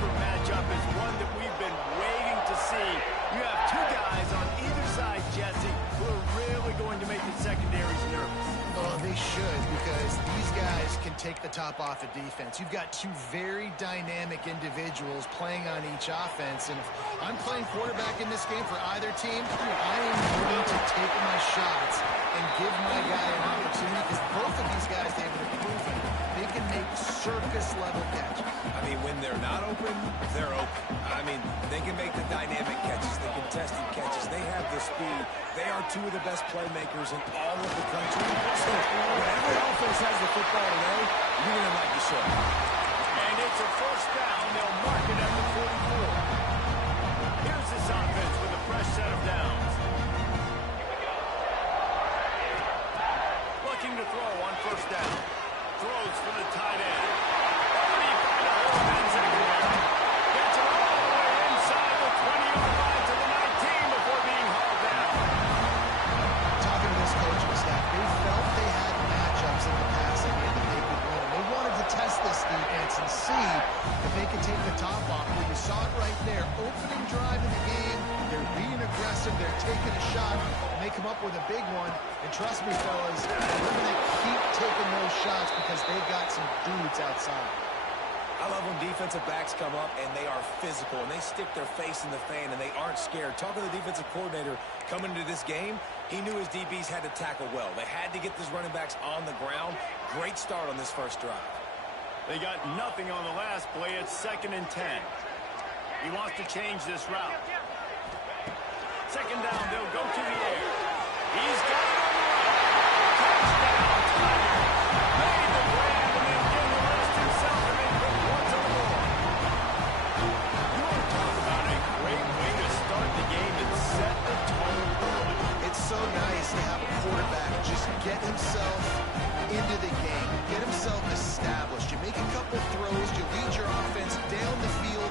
favorite matchup is one that we've been waiting to see. You have two guys on either side, Jesse, who are really going to make the secondaries nervous. Oh, they should, because these guys can take the top off of defense. You've got two very dynamic individuals playing on each offense, and if I'm playing quarterback in this game for either team, I am going to take my shots and give my guy an opportunity, because both of these guys, they've been proven they can make circus-level catches. I mean, when they're not open, they're open. I mean, they can make the dynamic catches, the contested catches. They have the speed. They are two of the best playmakers in all of the country. So whenever offense has the football today, you're going to like the show. And it's a first down. They'll mark it at the 44. Here's this offense with a fresh set of downs. Looking to throw on first down. Throws for the tight end. Already find a hole in secondary. Gets it all the way inside the 20-yard line to the 19 before being hauled down. Talking to this coaching staff, they felt they had matchups in the passing game that they could win. They wanted to test this defense and see if they could take the top off. Well, you saw it right there. Opening drive in the game. They're being aggressive. They're taking a shot. And they come up with a big one. And trust me, fellas, they're going to keep taking those shots because they've got some dudes outside. I love when defensive backs come up and they are physical and they stick their face in the fan and they aren't scared. Talking to the defensive coordinator coming into this game, he knew his DBs had to tackle well. They had to get these running backs on the ground. Great start on this first drive. They got nothing on the last play. It's 2nd and 10. He wants to change this route. Second down, they'll go to the air. He's got it on the run. Touchdown, Tiger. Made the grab and then getting the rest himself and then put once on the board. You want to talk about a great way to start the game and set the tone early. It's so nice to have a quarterback just get himself into the game, get himself established. You make a couple throws, you lead your offense down the field.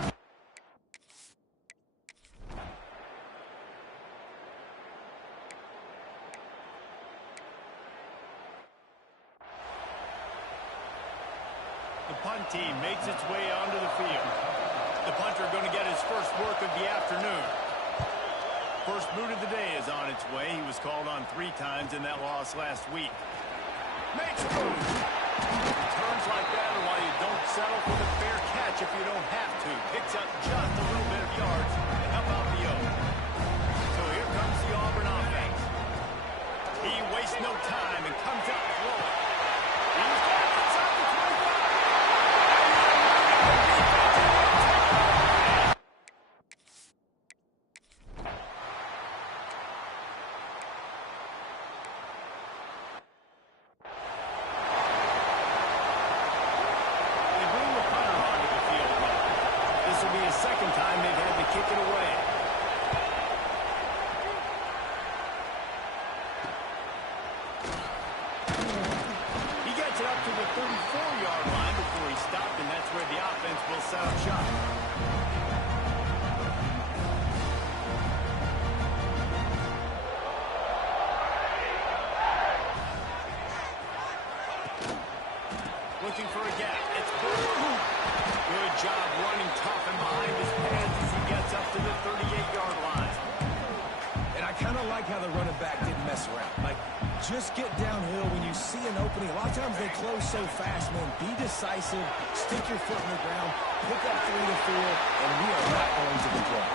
The punt team makes its way onto the field. The punter going to get his first work of the afternoon. First boot of the day is on its way. He was called on 3 times in that loss last week. Makes a move. Turns like that are why you don't settle for the fair catch if you don't have to. Picks up just a little bit of yards to help out the O. So here comes the Auburn offense. He wastes no time and comes out throwing. He's got it inside the 25. Second time they've had to kick it away. He gets it up to the 34-yard line before he stopped, and that's where the offense will set up shop. Looking for a gap. It's good. Good job running tough and behind his pads as he gets up to the 38-yard line. And I kind of like how the running back didn't mess around. Like, just get downhill when you see an opening. A lot of times they close so fast, man. Be decisive, stick your foot in the ground, pick up 3 to 4, and we are not going to the play.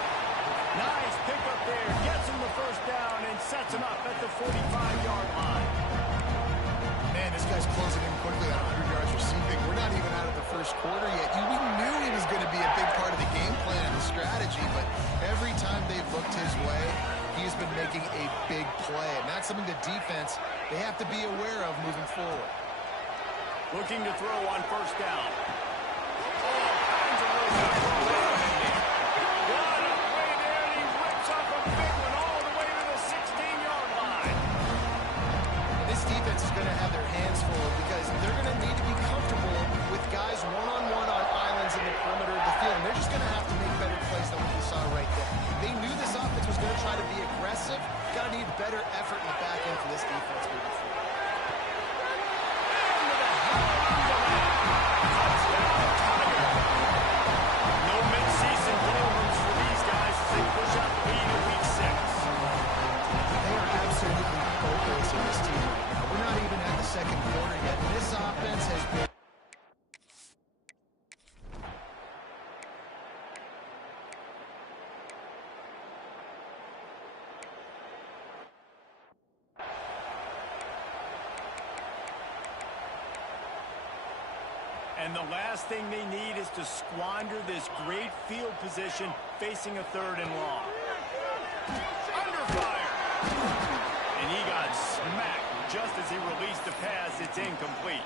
Nice pick up there. Gets him the first down and sets him up at the 45-yard line. Man, this guy's closing in quickly on 100 yards receiving. We're not even out of the first quarter yet. We knew he was going to be a big part of the game plan and the strategy, but every time they've looked his way, he's been making a big play. And that's something the defense, they have to be aware of moving forward. Looking to throw on first down. All kinds of room to throw around in there. Got a play there, and he rips up a big one all the way to the 16-yard line. This defense is going to have their hands full because they're going to need to be comfortable with guys one-on-one on islands in the perimeter of the field. And they're just going to have to make better plays than what we saw right there. They knew this offense was going to try to be aggressive. Got to need better effort in the back end for this defense moving forward. No And the last thing they need is to squander this great field position facing a 3rd and long. Under fire. And he got smacked just as he released the pass. It's incomplete.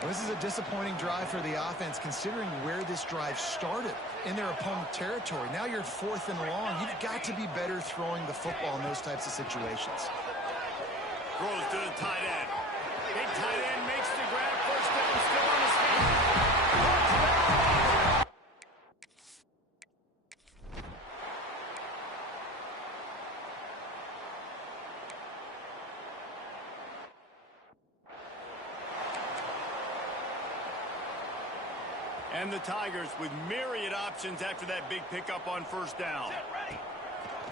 Well, this is a disappointing drive for the offense, considering where this drive started in their opponent territory. Now you're 4th and long. You've got to be better throwing the football in those types of situations. Throws to the tight end. Big tight end makes the grab. First down, still on his feet. And the Tigers with myriad options after that big pickup on first down.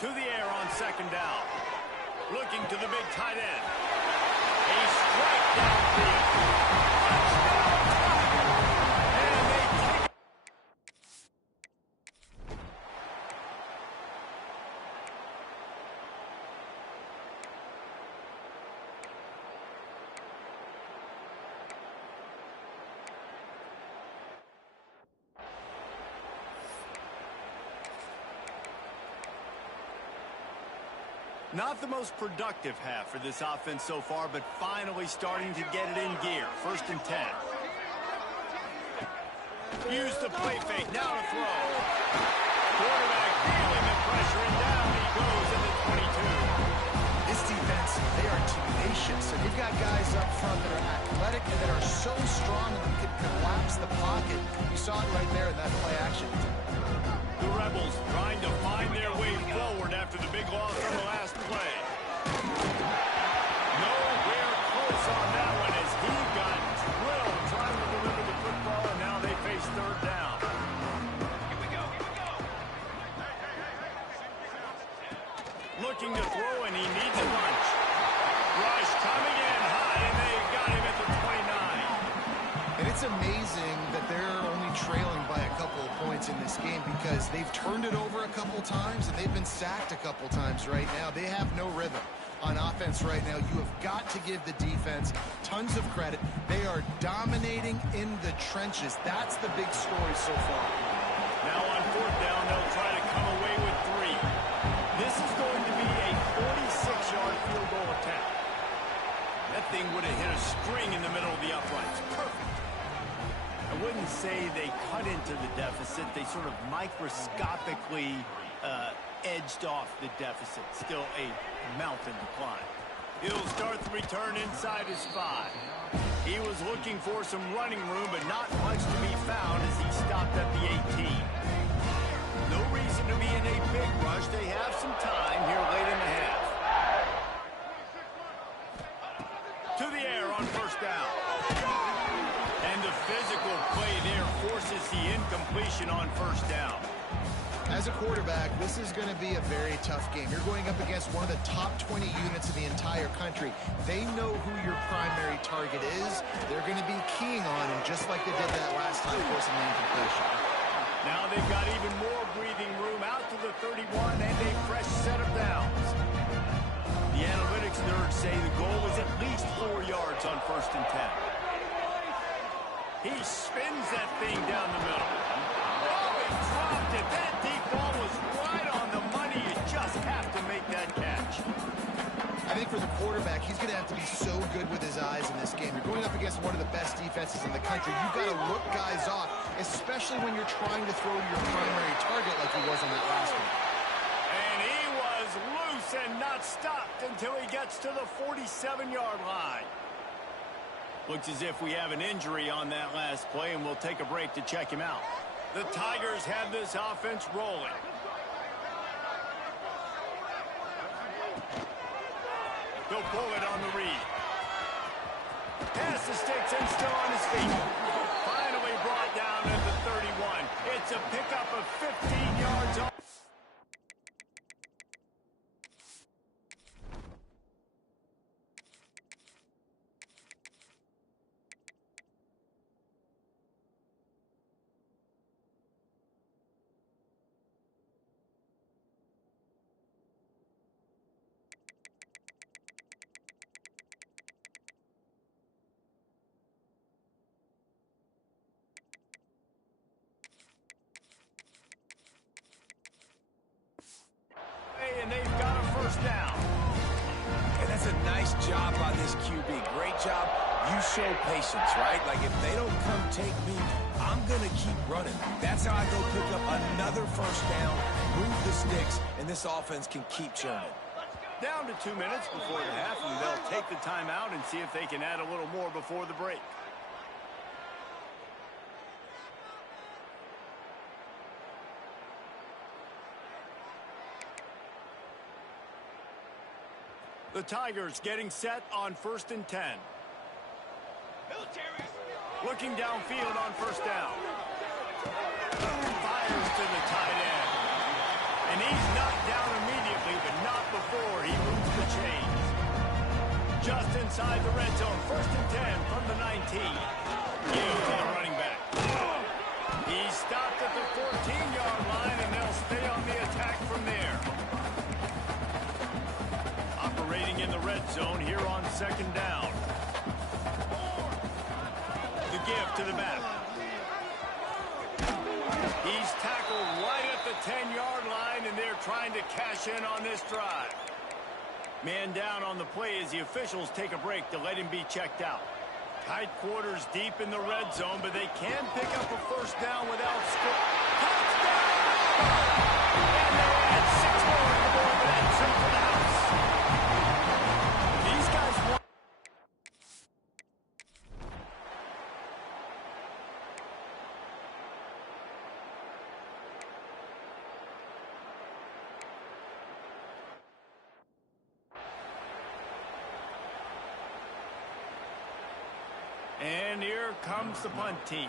To the air on 2nd down. Looking to the big tight end. A strike downfield. Touchdown Tigers. And they take it. Not the most productive half for this offense so far, but finally starting to get it in gear. 1st and 10. Use the play fake. Now to throw. Quarterback feeling the pressure, and down he goes at the 22. This defense, they are tenacious, and they've got guys up front that are athletic and that are so strong that they can collapse the pocket. You saw it right there in that play action. The Rebels trying to find their way forward after the big loss on the last play. Nowhere close on that one as he got drilled trying to deliver the football, and now they face 3rd down. Here we go. Looking to throw, and he needs a bunch. Rush coming in high, and they got him at the 29. And it's amazing that they're only trailing by a couple of points in this game because they've turned it over a couple times and they've been sacked a couple times right now. They have no rhythm on offense right now. You have got to give the defense tons of credit. They are dominating in the trenches. That's the big story so far. Now on 4th down, they'll try to come away with 3. This is going to be a 46-yard field goal attempt. That thing would have hit a string in the middle of the uprights. Perfect. I wouldn't say they cut into the deficit. They sort of microscopically edged off the deficit. Still a mountain to climb. He'll start the return inside his 5. He was looking for some running room, but not much to be found as he stopped at the 18. No reason to be in a big rush. They have some time here late in the half. To the air on 1st down. And the physical play there forces the incompletion on 1st down. As a quarterback, this is going to be a very tough game. You're going up against one of the top 20 units in the entire country. They know who your primary target is. They're going to be keying on him just like they did that last time, forcing the incompletion. Now they've got even more breathing room out to the 31 and a fresh set of downs. The analytics nerds say the goal is at least 4 yards on 1st and 10. He spins that thing down the middle. Oh, he dropped it. That deep ball was right on the money. You just have to make that catch. I think for the quarterback, he's going to have to be so good with his eyes in this game. You're going up against one of the best defenses in the country. You've got to look guys off, especially when you're trying to throw to your primary target like he was on that last one. And he was loose and not stopped until he gets to the 47-yard line. Looks as if we have an injury on that last play, and we'll take a break to check him out. The Tigers have this offense rolling. He'll pull it on the read. Pass the sticks and still on his feet. Finally brought down at the 31. It's a pickup of 15 yards off. job by this QB. Great job. You show patience, right? Like, if they don't come take me, I'm going to keep running. That's how I go pick up another first down, move the sticks, and this offense can keep churning. Down to 2 minutes before the half, and they'll take the timeout and see if they can add a little more before the break. The Tigers getting set on 1st and 10. Looking downfield on first down. Fires to the tight end. And he's knocked down immediately, but not before he moves the chains. Just inside the red zone, 1st and 10 from the 19. Gives to the running back. He's stopped at the 14-yard line, and they'll stay on the attack from there. Operating in the red zone here on 2nd down. The give to the back. He's tackled right at the 10-yard line, and they're trying to cash in on this drive. Man down on the play as the officials take a break to let him be checked out. Tight quarters deep in the red zone, but they can pick up a first down without scoring. Touchdown! And they add 6 more on the board, but that's it for the house. These guys want... And here comes the punt team.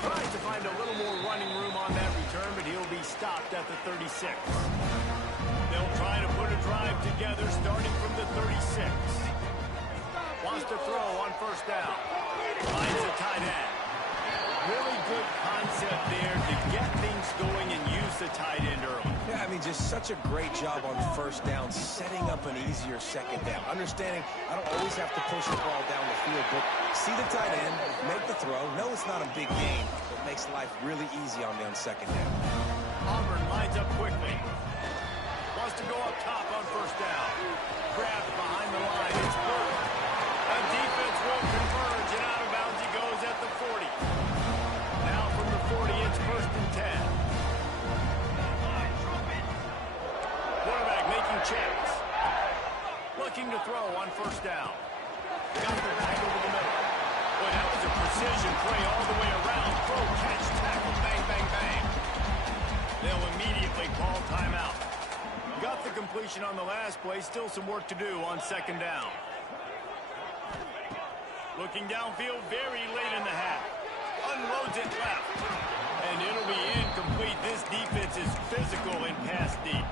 Tries to find a little more running room on that return, but he'll be stopped at the 36. They'll try to put a drive together starting from the 36. Wants to throw on first down. Finds a tight end. Really good concept there to get things going and use the tight end early. Yeah, I mean, just such a great job on first down, setting up an easier second down. Understanding I don't always have to push the ball down the field, but see the tight end, make the throw. No, it's not a big gain, but makes life really easy on me on second down. Auburn lines up quickly. Wants to go up top on first down. Grabbed behind the line. It's Burke. And defense will converge, and out of bounds he goes at the 40. Now from the 40, it's 1st and 10. Quarterback making checks. Looking to throw on first down. Got the bag over the middle. Boy, that was a precision play all the way around. Throw, catch, tackle, bang, bang, bang. They'll immediately call timeout. Got the completion on the last play. Still some work to do on 2nd down. Looking downfield very late in the half. Unloads it left. And it'll be incomplete. This defense is physical and pass deep.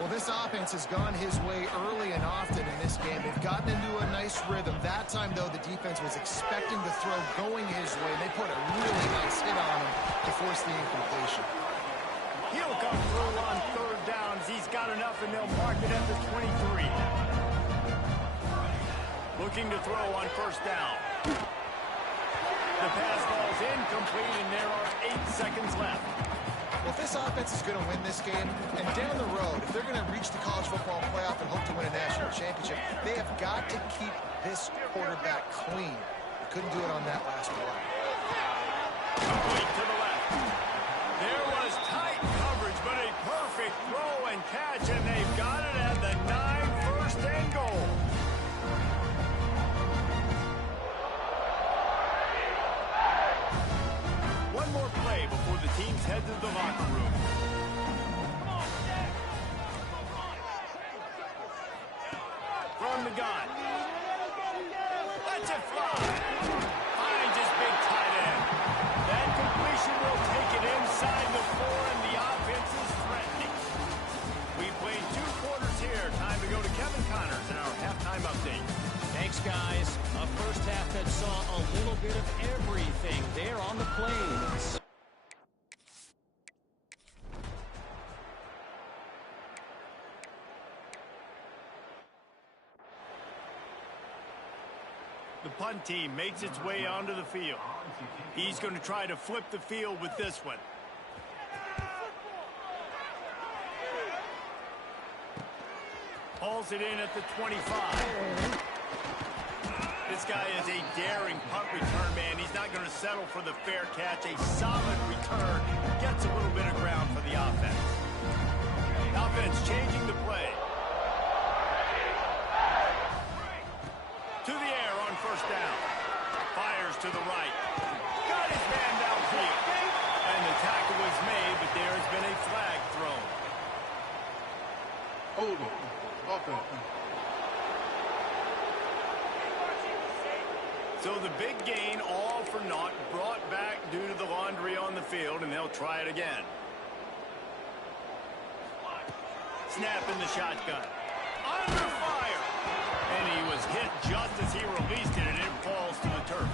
Well, this offense has gone his way early and often in this game. They've gotten into a nice rhythm. That time, though, the defense was expecting the throw going his way. They put a really nice hit on him to force the incompletion. He'll come through on 3rd downs. He's got enough, and they'll mark it at the 23. Looking to throw on first down. The pass ball's incomplete, and there are 8 seconds left. Well, if this offense is going to win this game, and down the road, if they're going to reach the college football playoff and hope to win a national championship, they have got to keep this quarterback clean. They couldn't do it on that last play. Complete to the left. There was tight coverage, but a perfect throw and catch, and they've got it at the 9, 1st and goal. One more play before the teams head to the locker room. From the gun. Let's it fly. Finds his big tight end. That completion will take it inside the 4, and the offense is threatening. We played 2 quarters here. Time to go to Kevin Connors in our halftime update. Thanks, guys. A first half that saw a little bit of everything there on the plains. The punt team makes its way onto the field. He's going to try to flip the field with this one. Hauls it in at the 25. This guy is a daring punt return man. He's not going to settle for the fair catch. A solid return. Gets a little bit of ground for the offense. Offense changing the play. To the air on first down. Fires to the right. Got his man downfield. And the tackle was made, but there has been a flag thrown. Hold on. Okay. So the big gain, all for naught, brought back due to the laundry on the field, and they'll try it again. Snap in the shotgun. Under fire! And he was hit just as he released it, and it falls to the turf.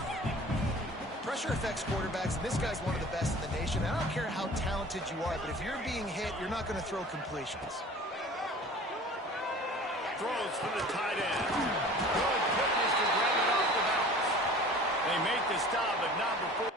Pressure affects quarterbacks, and this guy's one of the best in the nation. I don't care how talented you are, but if you're being hit, you're not going to throw completions. Throws for the tight end. Good quickness to grab it off the bounce. They make the stop, but not before.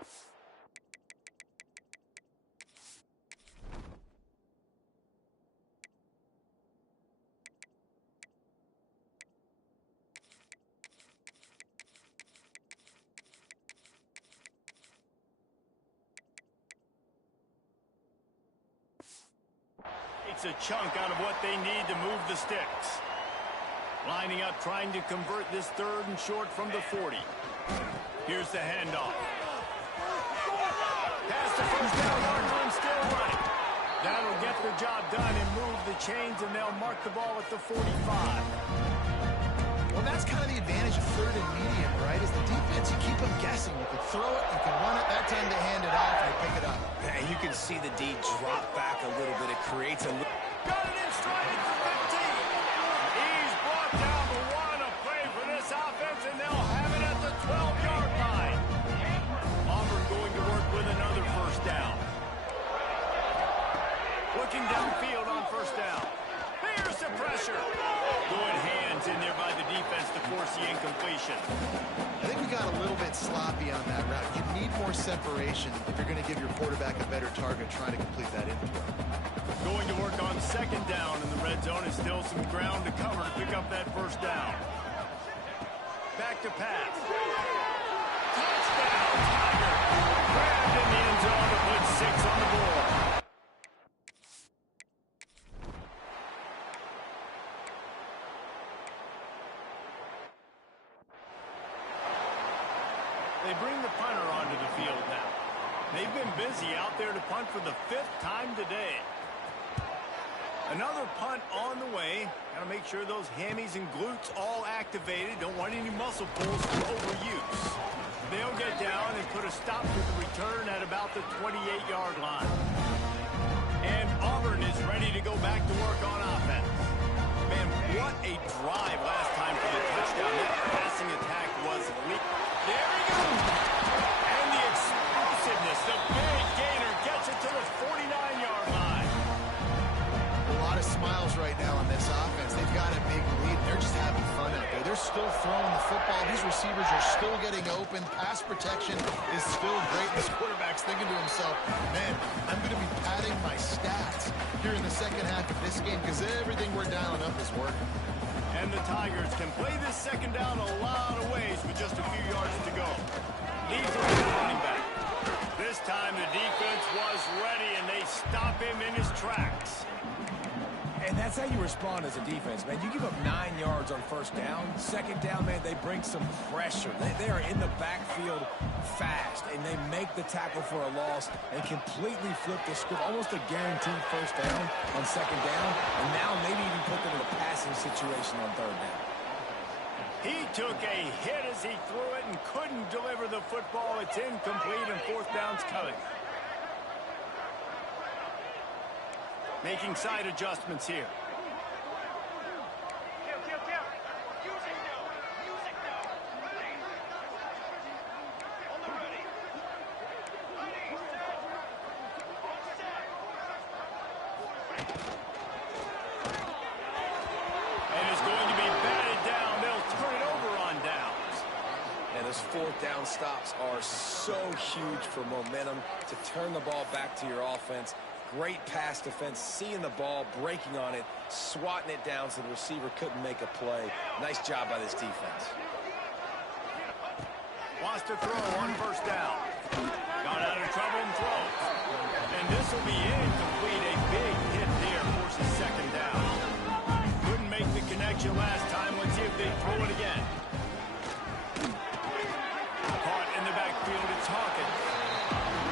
It's a chunk out of what they need to move the sticks. Lining up, trying to convert this third and short from the 40. Here's the handoff. Pass to first down, Auburn still running. That'll get the job done and move the chains, and they'll mark the ball at the 45. Well, that's kind of the advantage of third and medium, right? Is the defense, you keep them guessing. You can throw it, you can run it. That time they hand it off and they pick it up. And you can see the D drop back a little bit. It creates a... Got it in stride at the 15. He's brought down the one. A play for this offense, and they'll have it at the 12-yard line. Auburn going to work with another first down. Looking downfield on first down. Here's the pressure. Good hands in there by the defense to force the incompletion. I think we got a little bit sloppy on that route. You need more separation if you're going to give your quarterback a better target trying to complete that in-throw. Going to work on second down in the red zone, and still some ground to cover to pick up that first down. Back to pass. Touchdown, Tiger. Grabbed in the end zone to put 6 on the board. They bring the punter onto the field now. They've been busy out there to punt for the 5th time today. Another punt on the way. Got to make sure those hammies and glutes all activated. Don't want any muscle pulls for overuse. They'll get down and put a stop to the return at about the 28-yard line. And Auburn is ready to go back to work on offense. Man, what a drive last time for the touchdown. That passing attack was elite. There he goes. And the explosiveness, the big gainer gets it to the 49-yard line. A lot of smiles right now on this offense. They've got a big lead. They're just having fun out there. They're still throwing the football. These receivers are still getting open. Pass protection is still great. This quarterback's thinking to himself, man, I'm going to be padding my stats here in the second half of this game because everything we're dialing up is working. And the Tigers can play this second down a lot of ways with just a few yards to go. Leaves it with the running back. This time the defense was ready, and they stop him in his tracks. And that's how you respond as a defense, man. You give up 9 yards on first down. Second down, man, they bring some pressure. They are in the backfield fast, and they make the tackle for a loss and completely flip the script. Almost a guaranteed first down on second down, and now maybe even put them in a passing situation on third down. He took a hit as he threw it and couldn't deliver the football. It's incomplete, and fourth down's coming. Making side adjustments here. And it's going to be batted down. They'll turn it over on downs. down stops are so huge for momentum to turn the ball back to your offense. Great pass defense, seeing the ball, breaking on it, swatting it down so the receiver couldn't make a play. Nice job by this defense. Wants to throw on first down. Got out of trouble and throws. And this will be incomplete. A big hit there, forces second down. Couldn't make the connection last time. Let's see if they throw it again. Caught in the backfield, it's Hawkins.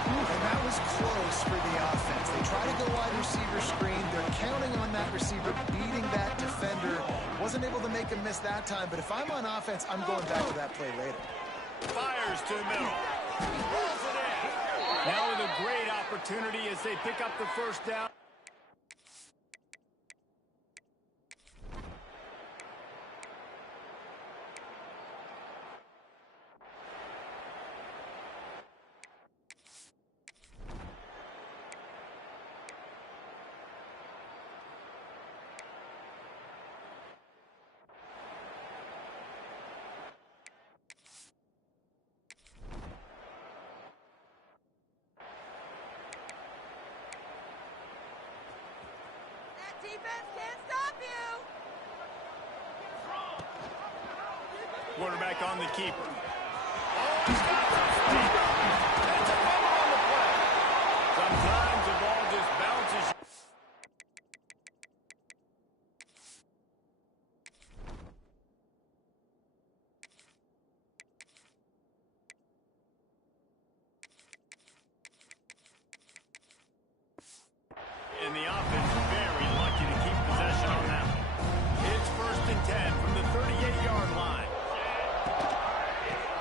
And that was close for the offense. They try to go wide receiver screen. They're counting on that receiver beating that defender. Wasn't able to make a miss that time, but if I'm on offense, I'm going back to that play later. Fires to the middle. Rolls it in. Now with a great opportunity as they pick up the first down. Defense can't stop you. Quarterback on the keeper. Oh, he's got some speed. It's a fumble on the play. Sometimes the ball just bounces. And the offense is very lucky to keep possession on that one. It's 1st and 10 from the 38-yard line.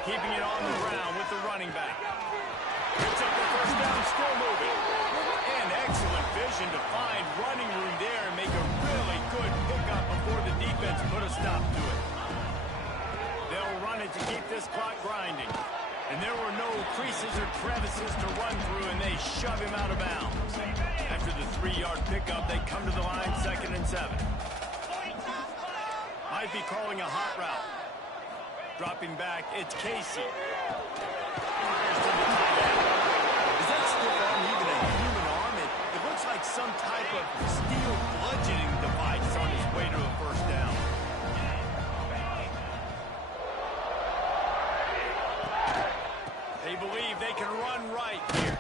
Keeping it on the ground with the running back. Picks up the first down, still moving. And excellent vision to find running room there and make a really good pickup before the defense put a stop to it. They'll run it to keep this clock grinding. And there were no creases or crevices to run through, and they shove him out of bounds. After the 3-yard pickup, they come to the line 2nd and 7. Might be calling a hot route. Dropping back, it's Casey. Fires to the tight end. Is that stiff arm even a human arm? It looks like some type of steel bludgeoning device on his way to a first down. They believe they can run right here.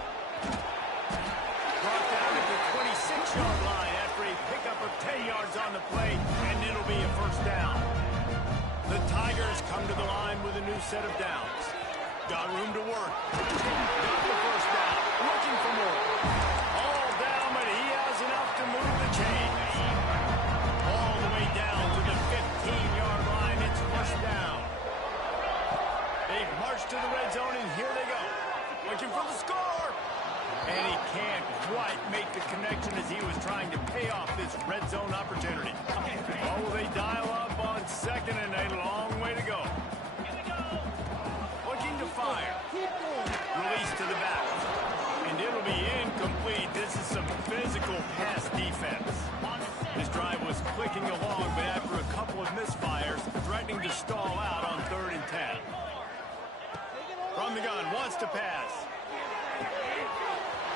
Brought down at the 26-yard line after a pickup of 10 yards on the play, and it'll be a first down. The Tigers come to the line with a new set of downs. Got room to work. Got the first down. Looking for more. All down, but he has enough to move the chains. All the way down to the 15-yard line. It's first down. They've marched to the red zone, and here they go. Looking for the score. And he can't quite make the connection as he was trying to pay off this red zone opportunity. Oh, will they dial up on 2nd and a long way to go. Looking to fire. Release to the back. And it'll be incomplete. This is some physical pass defense. This drive was clicking along, but after a couple of misfires, threatening to stall out on 3rd and 10. From the gun, wants to pass.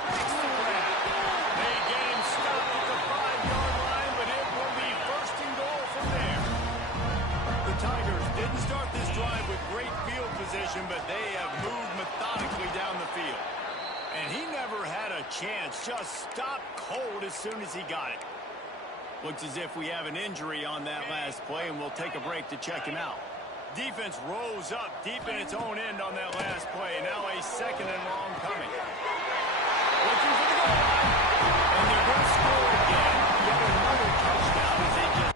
They get him stopped at the 5-yard line, but it will be 1st and goal from there. The Tigers didn't start this drive with great field position, but they have moved methodically down the field. And he never had a chance, just stopped cold as soon as he got it. Looks as if we have an injury on that last play, and we'll take a break to check him out. Defense rose up deep in its own end on that last play. Now a 2nd and long coming. Looking for the goal line. And they're going to score again. Yet another touchdown as they just...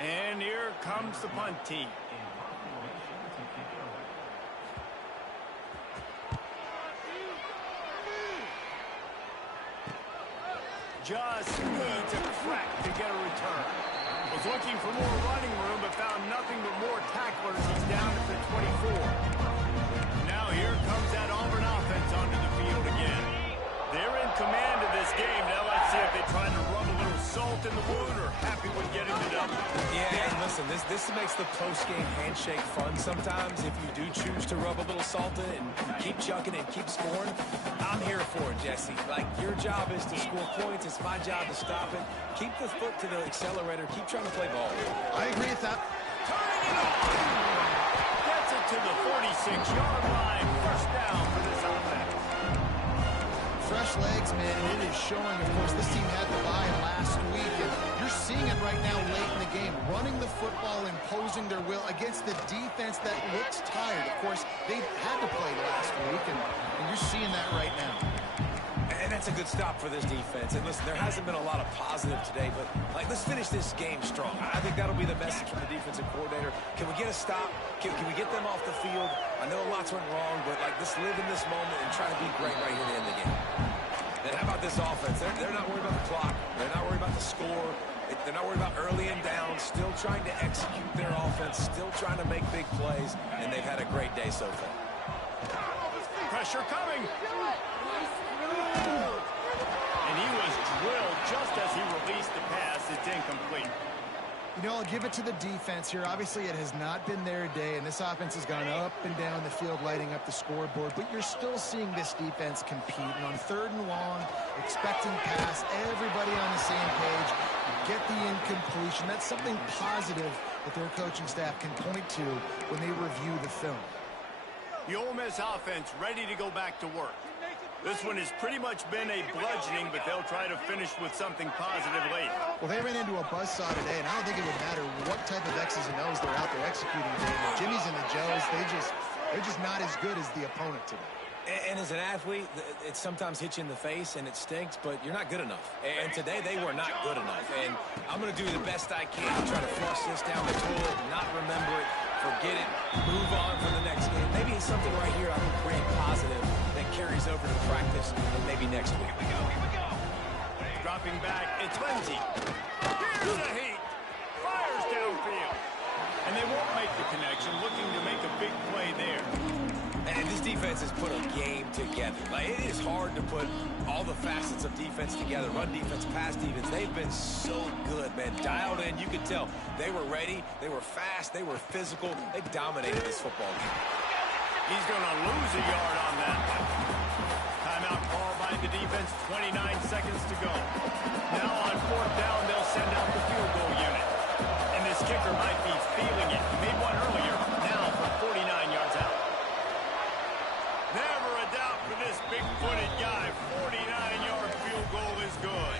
And here comes the punt team. Just needs a crack to get a return. Was looking for more running room, but found nothing but more tacklers. He's down at the 24. Now comes that Auburn offense onto the field again. They're in command of this game. Now let's see if they try to rub a little salt in the wound or happy with getting the W. Yeah, and listen, this makes the post-game handshake fun sometimes. If you do choose to rub a little salt in it and keep chucking and keep scoring, I'm here for it, Jesse. Like, your job is to score points. It's my job to stop it. Keep the foot to the accelerator. Keep trying to play ball. I agree with that. Turning it on! Gets it to the 46-yard line. First down for this offense. Fresh legs, man, and it is showing. Of course, this team had the bye last week, and you're seeing it right now late in the game. Running the football, imposing their will against the defense that looks tired. Of course, they had to play last week, and you're seeing that right now. And that's a good stop for this defense. And listen, there hasn't been a lot of positive today, but like, let's finish this game strong. I think that'll be the message from the defensive coordinator. Can we get a stop? Can we get them off the field? I know lots went wrong, but like, let's live in this moment and try to be great right here to end the game. And how about this offense? They're not worried about the clock. They're not worried about the score. They're not worried about early and down. Still trying to execute their offense. Still trying to make big plays. And they've had a great day so far. Pressure coming. And he was drilled just as he released the pass. It's incomplete. You know, I'll give it to the defense here. Obviously, it has not been their day, and this offense has gone up and down the field, lighting up the scoreboard. But you're still seeing this defense compete. And on 3rd and long, expecting pass, everybody on the same page, get the incompletion. That's something positive that their coaching staff can point to when they review the film. The Ole Miss offense ready to go back to work. This one has pretty much been a bludgeoning, but they'll try to finish with something positive late. Well, they ran into a buzzsaw today, and I don't think it would matter what type of X's and O's they're out there executing today. The Jimmys and the Joes, they're just not as good as the opponent today. And as an athlete, it sometimes hits you in the face and it stinks, but you're not good enough. And today they were not good enough. And I'm going to do the best I can to try to flush this down the toilet, not remember it, forget it, move on for the next game. Maybe it's something right here I can create positive that carries over to practice and maybe next week. Here we go. Dropping back, it's Lindsey. Here's the heat. Fires downfield. And they won't make the connection, looking to make a big play there. And this defense has put a game together. Like, it is hard to put all the facets of defense together. Run defense, pass defense. They've been so good, man. Dialed in. You could tell they were ready. They were fast. They were physical. They dominated this football game. He's going to lose a yard on that one. Timeout call by the defense. 29 seconds to go. Now on 4th down, they'll send out the field goal unit. And this kicker might be feeling it. He made one earlier. Now from 49 yards out. Never a doubt for this big-footed guy. 49-yard field goal is good.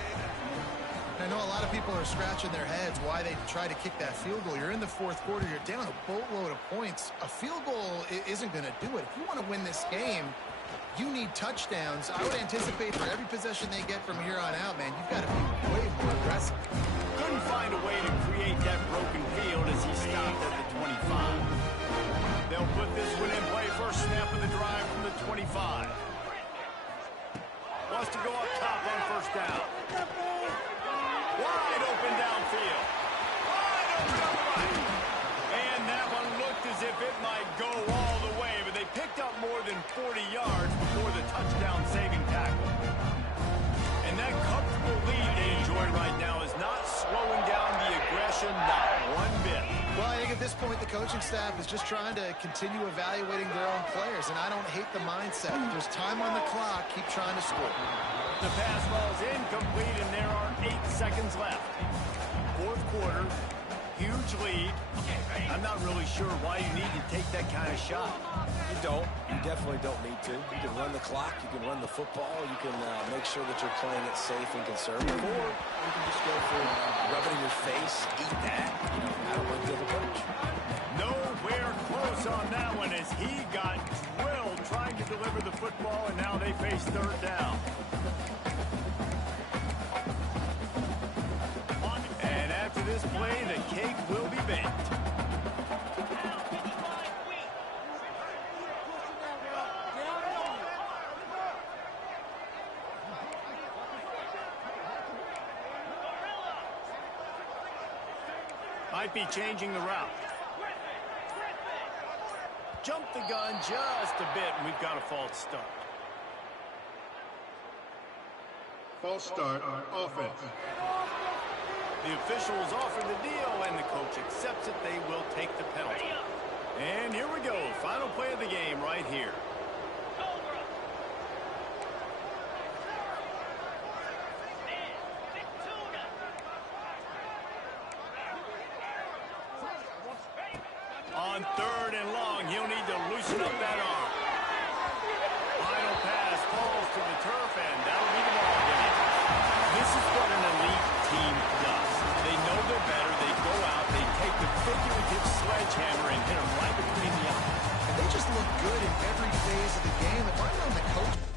I know a lot of people are scratching their heads why they try to kick that field goal. You're in the 4th quarter. You're down a boatload of points. A field goal isn't going to do it. If you want to win this game, you need touchdowns. I would anticipate for every possession they get from here on out, man, you've got to be way more aggressive. Couldn't find a way to create that broken field as he stopped at the 25. They'll put this one in play. First snap of the drive from the 25. Wants to go up top on 1st down. Wide open downfield. Wide open up right. And that one looked as if it might go all the way, but they picked up more than 40 yards before the touchdown-saving tackle. And that comfortable lead they enjoy right now is not slowing down the aggression, not one bit. Well, I think at this point, the coaching staff is just trying to continue evaluating their own players, and I don't hate the mindset. There's time on the clock. Keep trying to score. The pass ball is incomplete, and there are 8 seconds left. 4th quarter, huge lead. I'm not really sure why you need to take that kind of shot. You don't. You definitely don't need to. You can run the clock. You can run the football. You can make sure that you're playing it safe and conservative. Or you can just go for rubbing in your face, eat that. You know, I don't like the other coach. Nowhere close on that one as he got drilled trying to deliver the football, and now they face 3rd down. And after this play, the cake will be baked. Might be changing the route. Jumped the gun just a bit, and we've got a false start. False start, offense. The officials offer the deal, and the coach accepts it. They will take the penalty. And here we go. Final play of the game right here. On 3rd and long, he'll need to loosen up that arm. Final pass falls to the turf, and that'll be the ball game. This is what an elite team does. They know they're better. They go out, they take the figurative sledgehammer and hit them right between the eyes. And they just look good in every phase of the game. And right on the coach.